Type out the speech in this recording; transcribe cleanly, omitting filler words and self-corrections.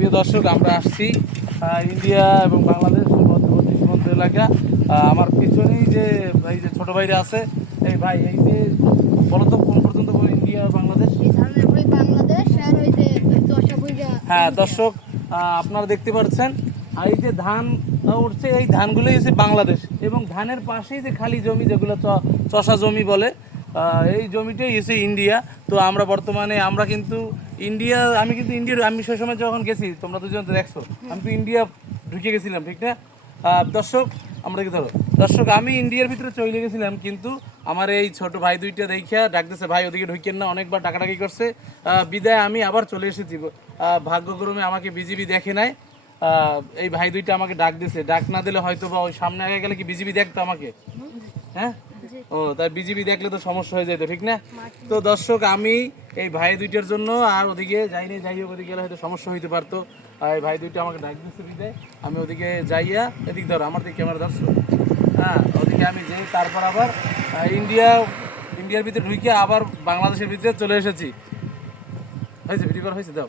প্রিয় দর্শক, আমরা আসছি ইন্ডিয়া এবং বাংলাদেশ মধ্যবর্তী সীমান্ত এলাকা। আমার পিছনেই যে এই যে ছোট ভাইরা আছে, এই ভাই এই যে বলতো কোন পর্যন্ত কোন ইন্ডিয়া বাংলাদেশ? বাংলাদেশ আর ওই যে হ্যাঁ দর্শক, আপনারা দেখতে পাচ্ছেন এই যে ধান উঠছে, এই ধানগুলোই হচ্ছে বাংলাদেশ এবং ধানের পাশেই যে খালি জমি যেগুলো চষা জমি বলে, এই জমিটাই এসে ইন্ডিয়া। তো আমরা বর্তমানে আমরা কিন্তু ইন্ডিয়া, আমি কিন্তু ইন্ডিয়ার, আমি সেই সময় যখন গেছি তোমরা দুজন তো দেখছো, আমি তো ইন্ডিয়া ঢুকে গেছিলাম, ঠিক না দর্শক? আমরা কি ধরো দর্শক, আমি ইন্ডিয়ার ভিতরে চলে গেছিলাম, কিন্তু আমার এই ছোট ভাই দুইটা দেখিয়া ডাকতেছে, ভাই ওদিকে ঢুকেন না, অনেকবার ডাকাডাকি করছে। বিদায় আমি আবার চলে এসেছি। ভাগ্যক্রমে আমাকে বিজিবি দেখে নাই। এই ভাই দুইটা আমাকে ডাক দিছে, ডাক না দিলে হয়তো বা ওই সামনে আগে গেলে কি বিজিবি দেখতো আমাকে? হ্যাঁ, ও তাই বিজিবি দেখলে তো সমস্যা হয়ে যেত, ঠিক না? তো দর্শক, আমি এই ভাই দুইটার জন্য আর ওদিকে যাইনি, যাই হোক ওদিকে গেলে হয়তো সমস্যা হইতে পারতো। আর এই ভাই দুইটা আমাকে ডাক দিচ্ছে বিদায়, আমি ওদিকে যাইয়া, এদিক ধরো আমার দিকে ক্যামেরা ধরছো, হ্যাঁ ওদিকে আমি যাই, তারপর আবার ইন্ডিয়ার ভিতরে ঢুকে আবার বাংলাদেশের ভিতরে চলে এসেছি। হয়েছে ভিডিও করা হয়েছে, দাও।